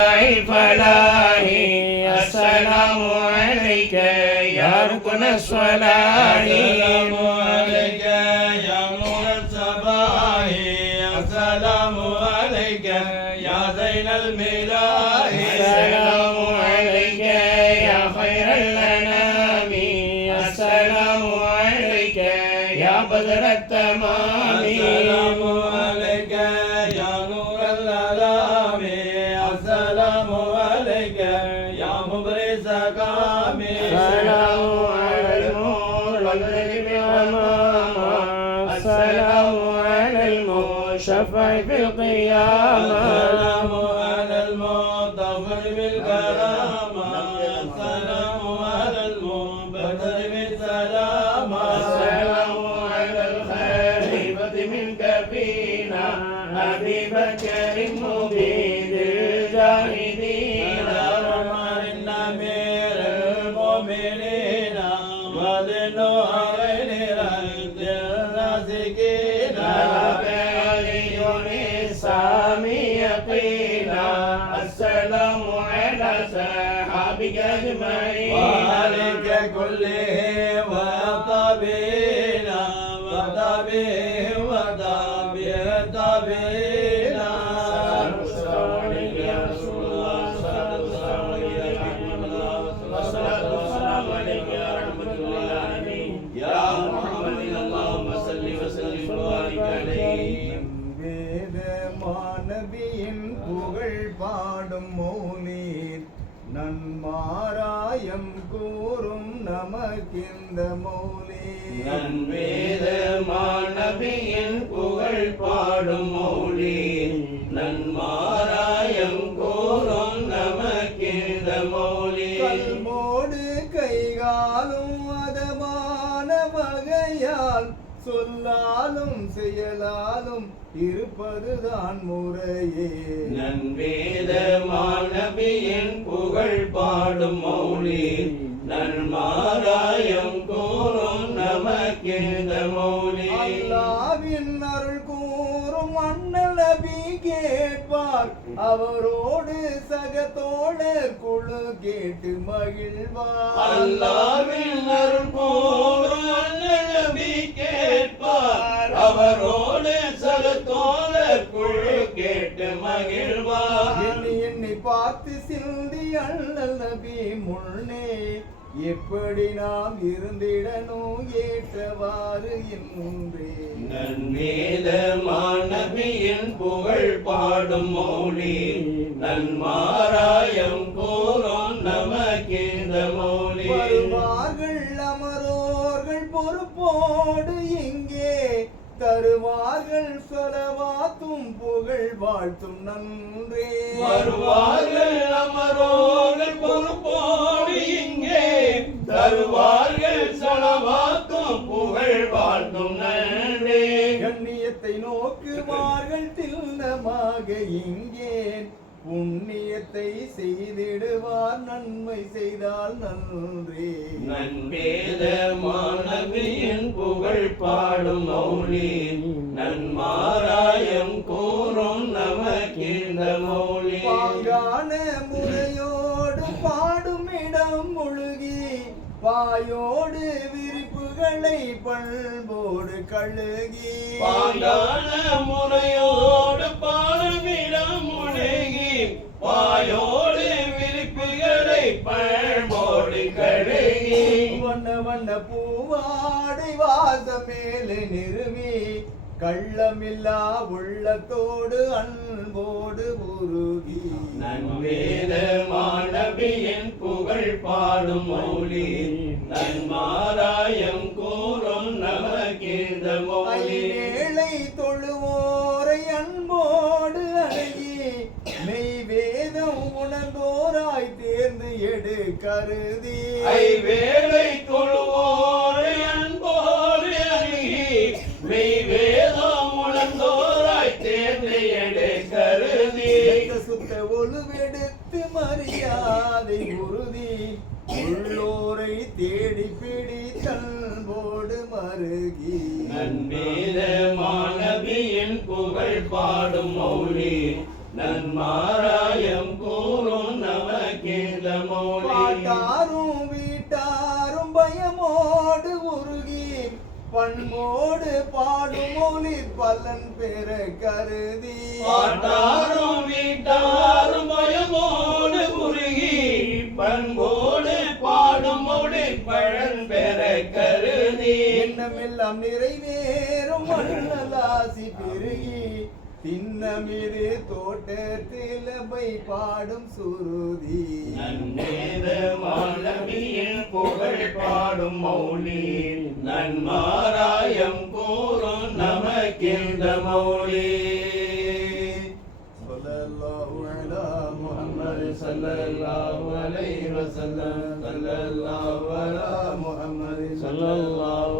فلاحي السلام عليك يا ركن الصلاح السلام عليك يا نور الصباح السلام عليك يا زين الملاح السلام عليك يا خير الأنام السلام عليك يا بدر التمام السلام عليك يا نور الألام السلام عليك يا مبرز قام السلام على النور والذي بغمامة السلام على المشفع في القيامة السلام على المنتظر بالكرامة السلام على المبتدئ بالسلامة السلام على الخليفة منك فينا أبي بكر مبيد الجاهدين عمر الأمير المؤمنين وذي النورين رد الناسكين علي السامي يقينا السلام على صحابك أجمعين وعليك كله وطبينا وطبيه وطبيه طبينا يا رسول الله الصلاة والسلام عليك يا رحمة للعالمين يا محمد اللهم صل وسلم وبارك عليه வேதமானபியின் புகழ் பாடும் மௌலீத் நன்மாராயம் கூறும் நமக்கிந்த மௌலீத் நன்வேதமான நபியின் புகழ் பாடும் மௌலீத் நன்மாராயம் கூறும் நமக்கிந்த மௌலீத் கல்மோடு கைகாலும் அதமான வகையால் சொல்லாலும் செயலாலும் இருப்பதுதான் முறையே நன்வேதமான நபியின் புகழ் பாடும் மௌலீத் நன்மாராயம் கூறும் நமக்கிந்த மௌலீத் அல்லாவின் அருள் கூறும் அண்ணல் நபி கேட்பார் அவரோடு சகத்தோழர் குழு கேட்டு மகிழ்வார் அல்லாஹ்வின் அருள் கூறும் அண்ணல் நபி கேட்பார் அவரோடு சகத்தோழர் குழு கேட்டு மகிழ்வார் எண்ணி எண்ணி பார்த்து சிந்தி அண்ணல் நபி முன்னே எப்படி நாம் இருந்திடணும் ஏற்றவாறு இன்றே நன்வேதமான நபியின் புகழ் பாடும் மௌலீத் நன்மாராயம் கூறும் நமக்கிந்த மௌலீத் வருவார்கள் அமரோர்கள் பொறுப்போடு இங்கே தருவார்கள் சொலவாத்தும் புகழ் வாழ்த்தும் நன்றே வருவார்கள் அமரோர்கள் பொறுப்போடு இங்கே தருவார்கள் சலவாத்தும் புகழ் வாழ்த்தும் நன்றே கண்ணியத்தை நோக்குவார்கள் தில்லமாக இங்கே புண்ணியத்தை செய்திடுவார் நன்மை செய்தால் நன்றே நன்வேதமான நபியின் புகழ் பாடும் மௌலீத் நன்மாராயம் கூறும் நமக்கிந்த மௌலீத் பாங்கான முறையோடு பாடும் இடம் முழுகி பாயோடு விரிப்புகளை பண்போடு கழுகி பாங்கான முறையோடு பாடுமிடம் முழுகி பாயோடு விரிப்புகளை பண்போடு கழுகி வண்ண வண்ண பூவாடை வாசம் மேலே நிறுவி கள்ளமில்லா உள்ளத்தோடு அன்போடு உருகி நன்வேதமான நபியின் புகழ் பாடும் மௌலீத் நன்மாராயம் கூறும் நமக்கிந்த மௌலீத் ஐவேளை தொழுவோரை அன்போடு அணுகி மெய் வேதம் உணர்ந்தோராய் தேர்ந்து எடு கருதி ஐவேளை தொழுவோரை அன்போடு அணுகி மெய் வேதம் உணர்ந்தோராய் தேர்ந்து எடு கருதி சுத்த ஒழுவெடுத்து மரியாதை உறுதி உள்ளோரை தேடி பிடி தன்போடு மருகி நன்வேதமான நபியின் புகழ் பாடும் மௌலீத் நன்மாராயம் கூறும் பண்போடு பாடும் மொழி பலன் பெற கருதி பாட்டாரும் வீட்டாரும் பயமோடு முருகி பண்போடு பாடும் மொழி பழன் பெற கருதி எண்ணமெல்லாம் நிறைவேறும் மண்ணலாசி பெருகி திண்ணமிது தோட்டத்தில் பை பாடும் சுருதி நன்மேத மாணவியின் புகழ் பாடும் மௌலி நன்மாராயம் கூறும் நமக்கின்ற மௌலி ஸல்லல்லாஹு அலா முஹம்மது ஸல்லல்லாஹு அலைஹி வஸல்லம் ஸல்லல்லாஹு அலா முஹம்மது ஸல்லல்லாஹு